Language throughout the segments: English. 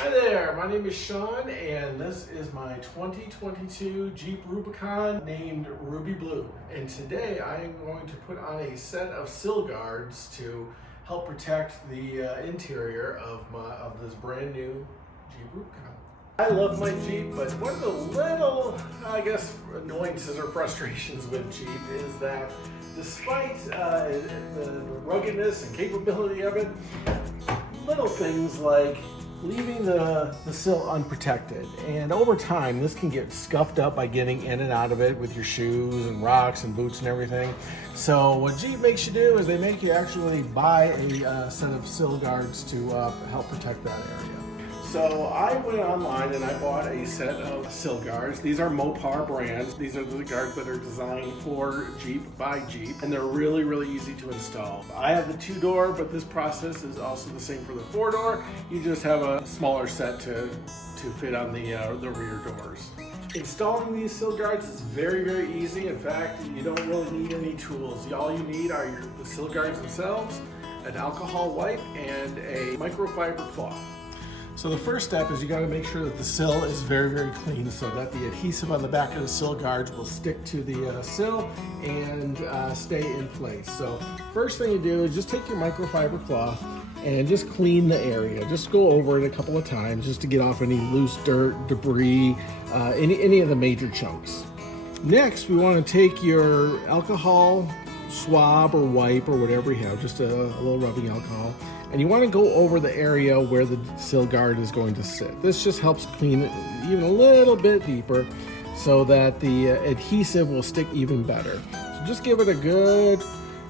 Hi there, my name is Sean and this is my 2022 Jeep Rubicon named Ruby Blue. And today I am going to put on a set of sill guards to help protect the interior of this brand new Jeep Rubicon. I love my Jeep, but one of the little, I guess, annoyances or frustrations with Jeep is that despite the ruggedness and capability of it, little things like leaving the sill unprotected, and over time this can get scuffed up by getting in and out of it with your shoes and rocks and boots and everything. So what Jeep makes you do is they make you actually buy a set of sill guards to help protect that area. So I went online and I bought a set of sill guards. These are Mopar brands. These are the guards that are designed for Jeep by Jeep, and they're really, really easy to install. I have the 2-door, but this process is also the same for the 4-door. You just have a smaller set to fit on the rear doors. Installing these sill guards is very, very easy. In fact, you don't really need any tools. All you need are the sill guards themselves, an alcohol wipe, and a microfiber cloth. So the first step is you got to make sure that the sill is very, very clean so that the adhesive on the back of the sill guards will stick to the sill and stay in place. So first thing you do is just take your microfiber cloth and just clean the area. Just go over it a couple of times just to get off any loose dirt, debris, any of the major chunks. Next, we want to take your alcohol swab or wipe or whatever you have, just a little rubbing alcohol, and you want to go over the area where the sill guard is going to sit. This just helps clean it even a little bit deeper so that the adhesive will stick even better. So just give it a good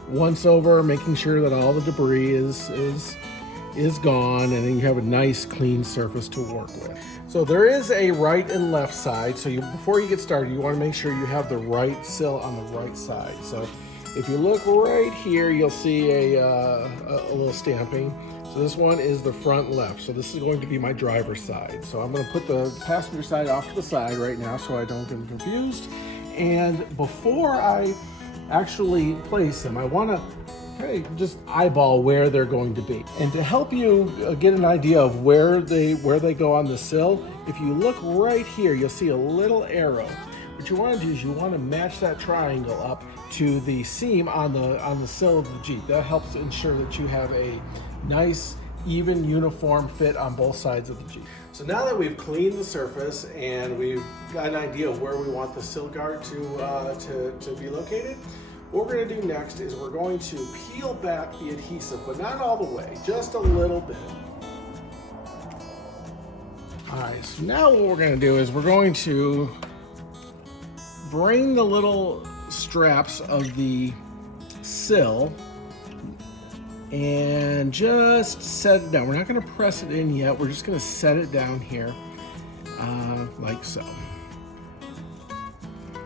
once over, making sure that all the debris is gone, and then you have a nice clean surface to work with. So there is a right and left side, so before you get started you want to make sure you have the right sill on the right side. So if you look right here, you'll see a little stamping. So this one is the front left. So this is going to be my driver's side. So I'm going to put the passenger side off to the side right now so I don't get confused. And before I actually place them, I want to just eyeball where they're going to be. And to help you get an idea of where they go on the sill, if you look right here, you'll see a little arrow. What you want to do is you want to match that triangle up to the seam on the sill of the Jeep. That helps ensure that you have a nice, even, uniform fit on both sides of the Jeep. So now that we've cleaned the surface and we've got an idea of where we want the sill guard to be located, what we're going to do next is we're going to peel back the adhesive, but not all the way, just a little bit. All right, so now what we're going to do is we're going to bring the little straps of the sill and just set it down. We're not going to press it in yet. We're just going to set it down here like so.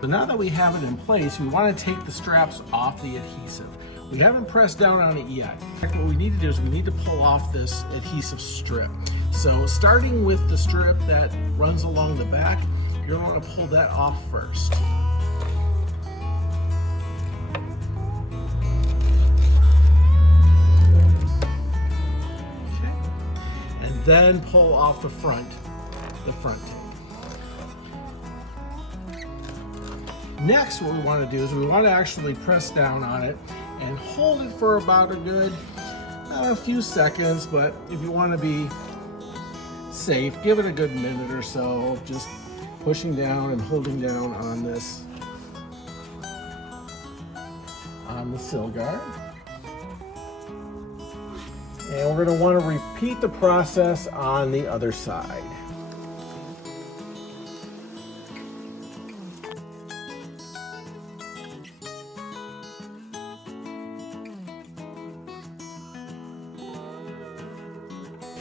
So now that we have it in place, we want to take the straps off the adhesive. We haven't pressed down on it yet. In fact, what we need to do is we need to pull off this adhesive strip. So starting with the strip that runs along the back, you're going to want to pull that off first. Okay. And then pull off the front tape. Next, what we want to do is we want to actually press down on it and hold it for about a good few seconds, but if you want to be safe, give it a good minute or so, just pushing down and holding down on the sill guard. And we're going to want to repeat the process on the other side.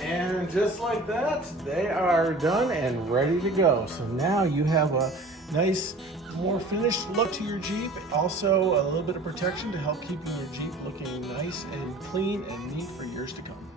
And just like that, they are done and ready to go. So now you have a nice, more finished look to your Jeep. Also a little bit of protection to help keeping your Jeep looking nice and clean and neat for years to come.